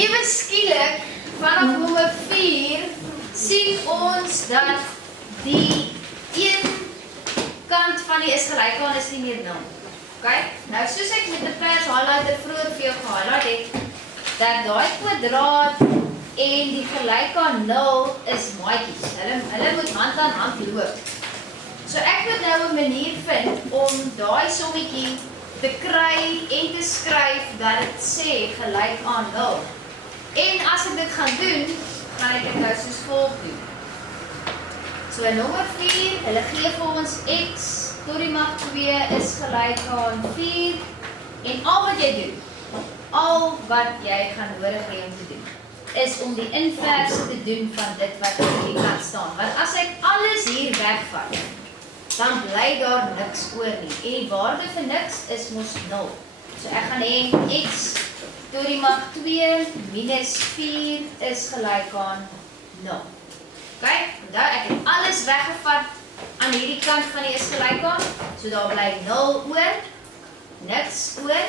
Ewe skielik, vanaf nommer 4, sien ons dat die een kant van die is gelyk aan is nie meer 0. Okay? Nou, soos ek met die pers highlighter vroeër vir jou gehighlight het, dat daai kwadraat en die gelyk aan 0 is maatjies. Hulle moet hand aan hand loop. So ek moet nou 'n manier vind om daai sommetjie te kry en te skryf dat dit sê gelyk aan 0. En as ek dit gaan doen, gaan ek dit nou soos volg doen. So nommer 4, hulle gee vir ons x tot die mag 2 is gelyk aan 4 en al wat jy doen, al wat jy gaan nodig hê om te doen, is om die inverse te doen van dit wat hier kan staan. Want as ek alles hier wegvat, dan bly daar niks oor nie. En die waarde vir niks is mos 0. So ek gaan hê x tot die mag 2 minus 4 is gelyk aan 0. Kyk, onthou ek het alles weggevat aan hierdie kant van die is gelyk aan. So daar bly 0 oor, niks oor.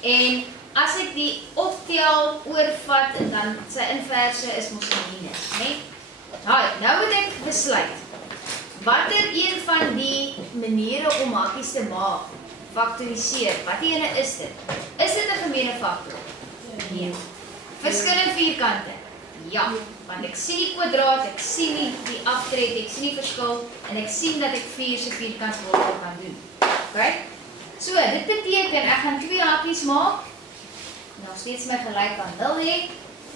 En as ek die optel oorvat, dan sy inverse is mos 'n minus, né? Nou moet ek besluit. Watter een van die maniere om hakkies te maak, faktoriseer, watter ene is dit? Is dit 'n gemeene faktor? Nee. Verskillende vierkante? Ja, want ek sien die kwadraat, ek sien nie die aftred, ek sien die verskil, en ek sien dat ek 4 se vierkantswortel kan doen. Okay? So, dit beteken, ek gaan 2 hakkies maak, nog steeds my gelyk aan 0 hê,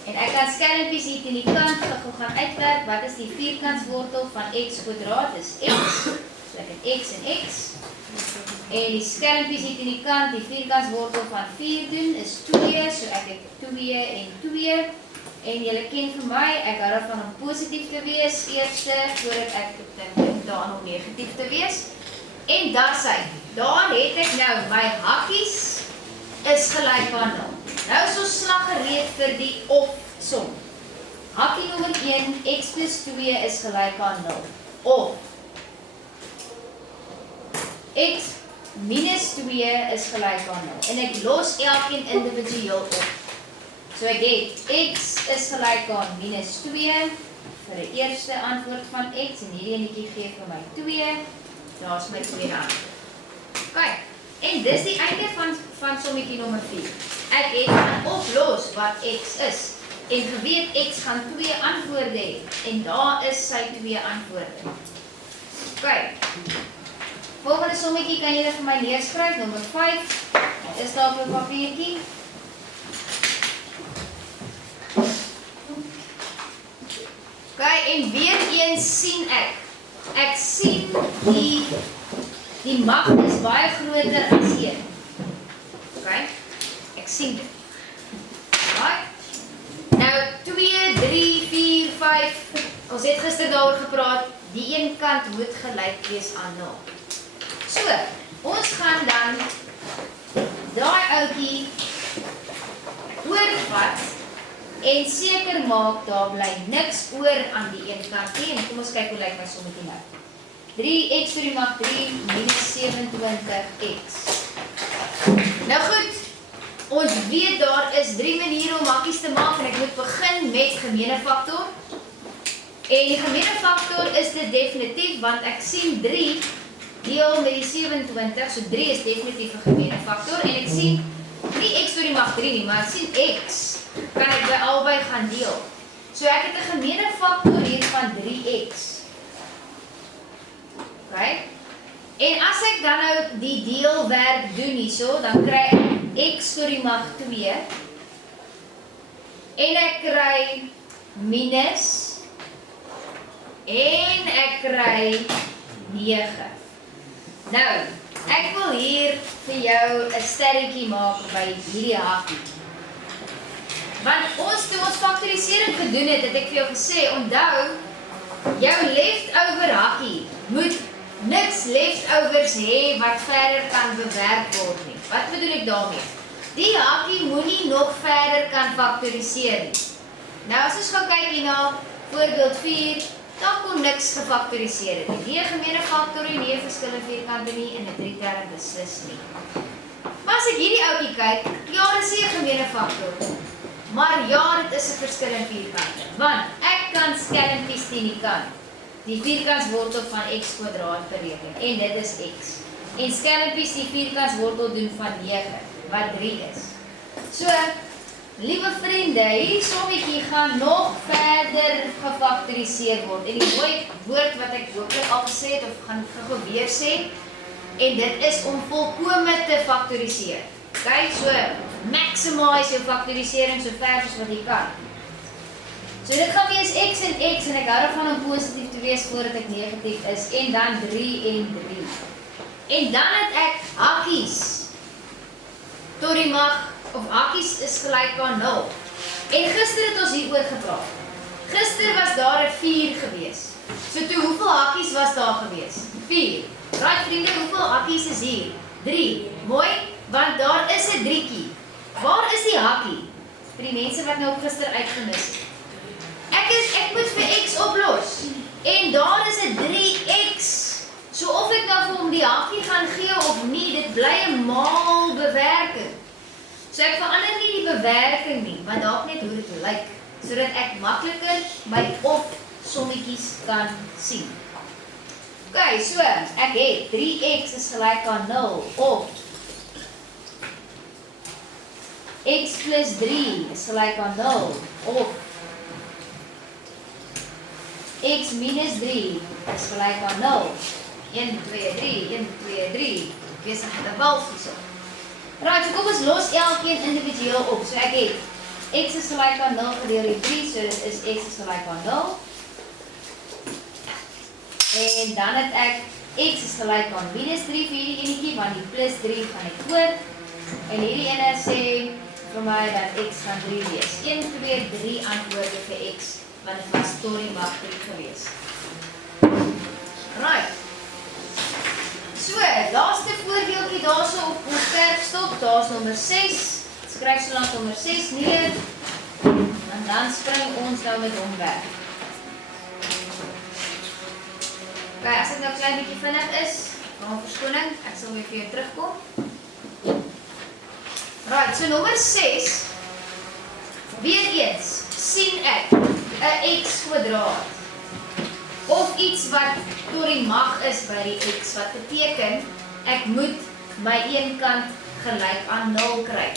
en ek kan skermpies hier teen die kant gaan uitwerk, wat is die vierkantswortel van x kwadraat, is x, so ek het x en x, en die skermpies hier teen die kant, die vierkantswortel van 4 doen, is 2, so ek het 2 en 2, en julle ken vir my, ek hou daarvan om positief te wees, eerste, voordat ek dink daaraan om negatief te wees, en daar het ek nou, my hakkies is gelyk aan 0. Nou is ons slag gereed vir die opsom. Hakkie nommer 1, x plus 2 is gelyk aan 0. Of x minus 2 is gelyk aan 0. En ek los elkeen individueel op. So ek het x is gelyk aan minus 2 vir die eerste antwoord van x en hierdie enetjie gee vir my 2. Daar is my tweede antwoord. Kyk, en dis die einde van sommetjie nommer 4. Ek het gaan oplos wat x is en geweet x gaan 2 antwoorde hê en daar is sy 2 antwoorde. Kyk, volgende sommetjie kan julle vir my neerskryf, nommer 5. Is daar op 'n papiertjie? Kyk, en weer eens sien ek sien die mag is baie groter as 1. Okay? Ek sien dit. Right? Nou 2, 3, 4, 5. Ons het gister daaroor gepraat, die een kant moet gelyk wees aan 0. So, ons gaan dan daai ouetjie oorvat en seker maak daar bly niks oor aan die een kant nie. En kom ons kyk hoe lyk my sommetjie nou. 3x tot die mag 3 minus 27x. Nou goed, ons weet daar is 3 maniere om hakkies te maak en ek moet begin met gemeene faktor. En die gemeene faktor is dit definitief, want ek sien 3 deel met die 27, so 3 is definitief 'n gemeene faktor. En ek sien nie x tot die mag 3 nie, maar ek sien x, kan ek by albei gaan deel. So ek het 'n gemeene faktor hier van 3x. Okay. En as ek dan nou die deelwerk doen hierso, dan kry ek x tot die mag 2 en ek kry minus en ek kry 9. Nou, ek wil hier vir jou 'n sterretjie maak by hierdie hakkie. Want toe ons faktorisering gedoen het ek vir jou gesê, onthou, jou leftover hakkie moet niks leftovers hê wat verder kan bewerk word nie. Wat bedoel ek daarmee? Die hakkie moenie nog verder kan faktoriseer nie. Nou as ons gaan kyk hier na voorbeeld 4, dan kon niks gefaktoriseer het. Nie 'n gemeene faktor nie 'n verskillende vierkante nie en 'n 3-term beslis nie. Maar as ek hierdie ouetjie kyk, ja, dis 'n gemeene faktor. Maar ja, dit is 'n verskil in vierkante. Want ek kan skelmpies teen die kant. Die vierkantswortel van x² bereken. En dit is x. En skelmpies die vierkantswortel doen van 9, wat 3 is. So, liewe vriende, hierdie sommetjie gaan nog verder gefaktoriseer word. En die mooi woord wat ek hooplik al gesê het, of gaan weer sê, en dit is om volkome te faktoriseer. Kyk, so, maximize jou faktorisering so ver soos wat jy kan. So dit gaan wees x en ek hou daarvan om positief te wees voordat ek negatief is, en dan 3 en 3. En dan het ek hakkies tot die mag, of hakkies is gelyk aan 0. En gister het ons hieroor gepraat. Gister was daar 'n 4 gewees. So toe, hoeveel hakkies was daar gewees? 4. Right vriende, hoeveel hakkies is hier? 3. Mooi, want daar is 'n 3kie. Waar is die hakkie? Vir die mense wat nou op gister uitgemis het. Ek moet vir x oplos. En daar is 'n 3x. So of ek nou vir hom die hakkie gaan gee of nie, dit bly 'n maalbewerking. So ek verander nie die bewerking nie, maar dalk net hoe dit lyk, sodat ek makliker my of sommetjies kan sien. OK, so ek het 3x is gelyk aan 0 of x plus 3 is gelyk aan 0 of x minus 3 is gelyk aan 0. 1, 2, 3, 1, 2, 3. Wees aan die bal hierso. Right, so kom ons los elkeen individueel op. So ek het x is gelyk aan 0 gedeel deur 3, so dit is x is gelyk aan 0. En dan het ek x is gelyk aan minus 3 vir hierdie enetjie, want die plus 3 gaan net oor. En hierdie ene sê vir my dat x gaan 3 wees. 1, 2, 3 antwoorde vir x, want dit was tot die mag 3 gewees. Right. So, laaste voorbeeldjie daarso op ons verfstok, daar's nommer 6. Skryf so lank nommer 6 neer. En dan spring ons nou met hom weg. OK, as dit nou klein bietjie vinnig is, dan verskoning, ek sal weer vir jou terugkom. Right, so nommer 6. Weer eens sien ek 'n x². Of iets wat tot die mag is by die x, wat beteken, ek moet my een kant gelyk aan 0 kry.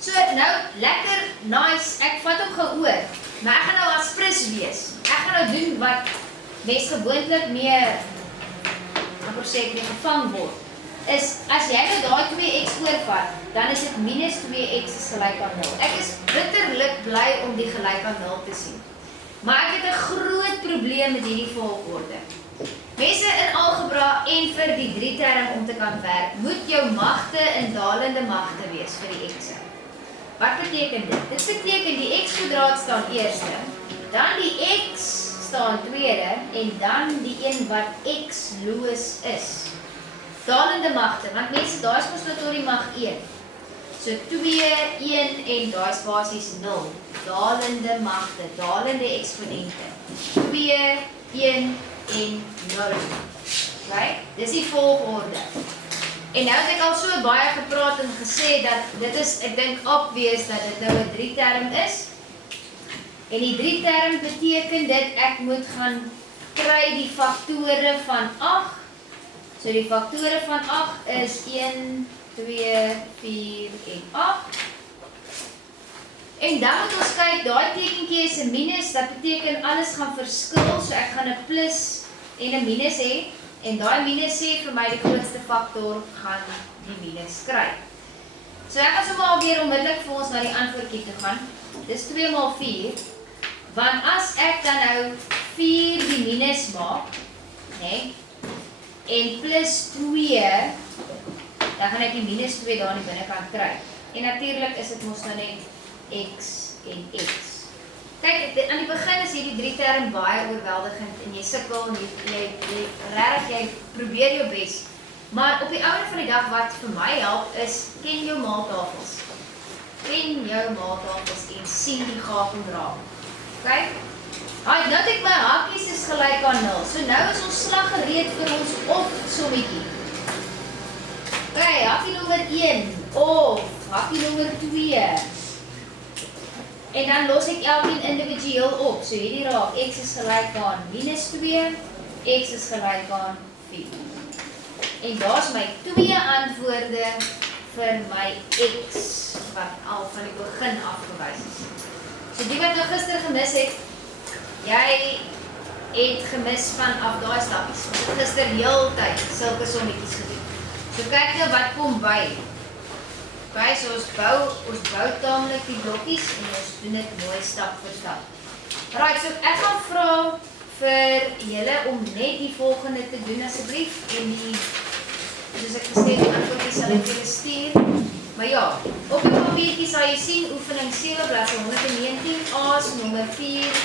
So nou, lekker, nice, ek vat hom gehoor, maar ek gaan nou as fris wees. Ek gaan nou doen wat mens gewoonlik mee, amper sê ek nie gevang word, is, as jy nou daai 2x oorvat, dan is dit minus 2x is gelyk aan 0. Ek is bitterlik bly om die gelyk aan 0 te sien. Maar ek het 'n groot probleem met hierdie volgorde. Mense in algebra en vir die 3 term om te kan werk, moet jou magte in dalende magte wees vir die x'e. Wat beteken dit? Dit beteken die x² staan eerste, dan die x staan tweede en dan die een wat x-loos is. Dalende magte, want mense, daar is mos nou tot die mag 1. So 2, 1 en daar is basies 0. Dalende magte, dalende eksponente. 2, 1 en 0. Right? Dis die volgorde. En nou het ek al so baie gepraat en gesê dat dit is, ek dink obvious dat dit nou 'n 3 term is. En die 3 term beteken dit ek moet gaan kry die faktore van 8. So die faktore van 8 is 1, 2, 4 en 8. En dan moet ons kyk, daai tekentjie is 'n minus, dat beteken alles gaan verskil, so ek gaan 'n plus en 'n minus hê, en daai minus sê vir my die grootste faktor gaan die minus kry. So ek gaan sommer alweer onmiddellik vir ons na die antwoordjie te gaan. Dis 2 maal 4, want as ek dan nou 4 die minus maak, nee, en plus 2, dan gaan ek die minus 2 daar aan die binnekant kry. En natuurlik is dit mos nou net x en x. Kyk, aan die begin is hierdie 3 term baie oorweldigend en jy sukkel en jy probeer jou bes. Maar op die einde van die dag wat vir my help is, ken jou maaltafels. Ken jou maaltafels en sien die gaping raak. Kyk, nou het ek my hakkies is gelyk aan 0. So nou is ons slag gereed vir ons of sommetjie. OK, hakkie nommer 1 of hakkie nommer 2. En dan los ek elkeen individueel op. So hierdie raak, x is gelyk aan -2, x is gelyk aan 4. En daar's my 2 antwoorde vir my x, wat al van die begin afgewys is. So die wat nou gister gemis het, jy het gemis vanaf daai stappies. Ons het gister heeltyd sulke sommetjies gedoen. So kyk nou wat kom by. Okay, so ons bou taamlik die blokkies en ons doen dit mooi stap vir stap. Right, so ek gaan vra vir julle om net die volgende te doen asseblief en die, soos ek gesê het, antwoordjies sal ek julle stuur. Maar ja, op die papiertjie sal jy sien oefening 7 bladsy 119 A's nommer 4,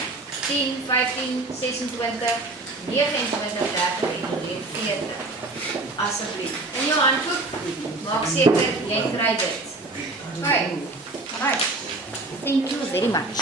10, 15, 26, 29, 30 en 40. Asseblief. In jou handboek, maak seker jy kry dit. Okay. Alright. Thank you very much.